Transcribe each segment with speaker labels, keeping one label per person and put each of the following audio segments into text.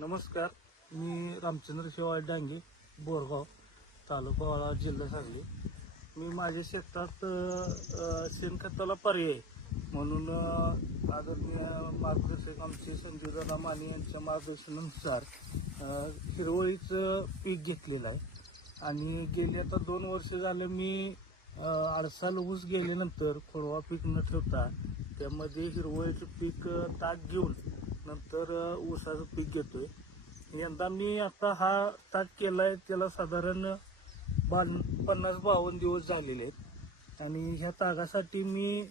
Speaker 1: नमस्कार मी रामचंद्र शेवाळ डांगे बोरगाव तालुका वाळा जिल्हा सांगली. मी माझ्या शेतात शेणखताला पर्याय म्हणून अ, आदरणीय मार्गदर्शक आमचे संजीवदादा माने यांच्या मार्गदर्शनानुसार हिरवळीचं पीक घेतलेलं आहे. आणि गेले आता दोन वर्ष झालं मी अ, आडसाल ऊस गेल्यानंतर खोडवा पीक न ठेवता त्यामध्ये हिरवळीचं पीक ताक घेऊन नंतर ऊसाचं पीक घेतोय. यंदा मी आता हा ताक केलाय त्याला साधारण पन्नास बावन्न दिवस झालेले आहेत. आणि ह्या तागासाठी मी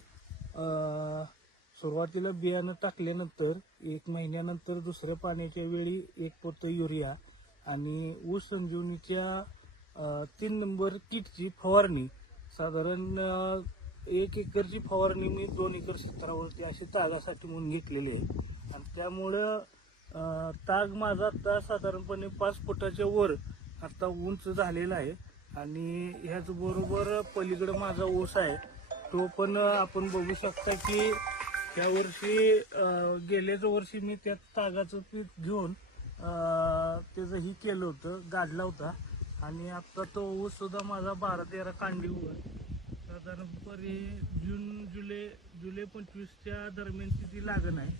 Speaker 1: सुरुवातीला बियाणं टाकल्यानंतर एक महिन्यानंतर दुसऱ्या पाण्याच्या वेळी एक पोतं युरिया आणि ऊस संजीवनीच्या तीन नंबर किटची फवारणी साधारण एक एकरची फवारणी मी दोन एकर क्षेत्रावरती अशी तागासाठी म्हणून घेतलेली आहे. आणि त्यामुळं ताग माझा आता साधारणपणे पाच फुटाच्या वर आता उंच झालेला आहे. आणि ह्याचबरोबर पलीकडं माझा ऊस आहे. तो पण आपण बघू शकता की त्या वर्षी गेल्याच वर्षी मी त्या तागाचं पीक घेऊन त्याचं ही केलं होतं गाडला होता. आणि आता तो ऊस सुद्धा माझा बारा तेरा कांडीवर साधारणपणे जून जुलै जुलै पंचवीसच्या दरम्यानची ती लागण आहे.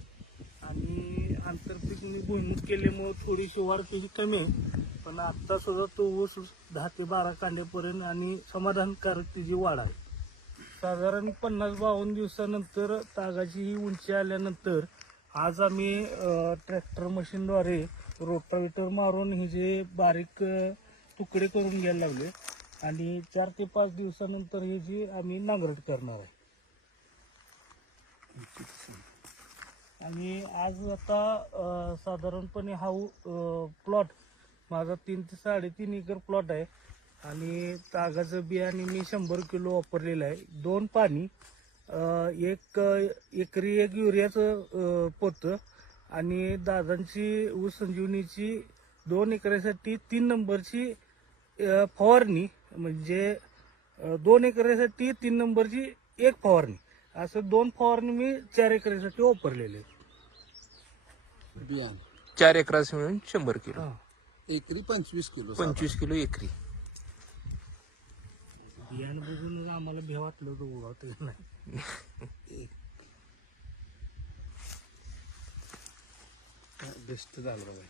Speaker 1: आणि आंतरपीक मी भुईमुग केल्यामुळं थोडीशी वाढ त्याची कमी आहे. पण आत्ता सुद्धा तो ऊस दहा ते बारा कांड्यापर्यंत आणि समाधानकारक तिची वाढ आहे. साधारण पन्नास बावन्न दिवसानंतर तागाची ही उंची आल्यानंतर आज आम्ही ट्रॅक्टर मशीनद्वारे रोटावेटर मारून हे जे बारीक तुकडे करून घ्यायला लागले आणि चार ते पाच दिवसानंतर हे जी आम्ही नांगरट करणार आहे. आणि आज आता साधारणपणे हा प्लॉट माझा तीन ते साडेतीन एकर प्लॉट आहे. आणि तागाचं बियाणे मी शंभर किलो वापरलेलं आहे. दोन पाणी एक एकरी एक युरियाचं पोतं आणि दादांची ऊस संजीवनीची दोन एकरासाठी तीन नंबरची फवारणी म्हणजे दोन एकरासाठी तीन नंबरची एक फवारणी. असं दोन फवारणी मी चार एकरासाठी वापरलेले आहेत.
Speaker 2: बियाण.
Speaker 3: चार एकरास मिळून शंभर किलो.
Speaker 2: एकरी पंचवीस किलो
Speaker 3: पंचवीस किलो एकरी.
Speaker 1: बियाणं बघूनच आम्हाला भे वाटलं होतं उगावतं नाही.
Speaker 2: बेस्ट झालं बाबा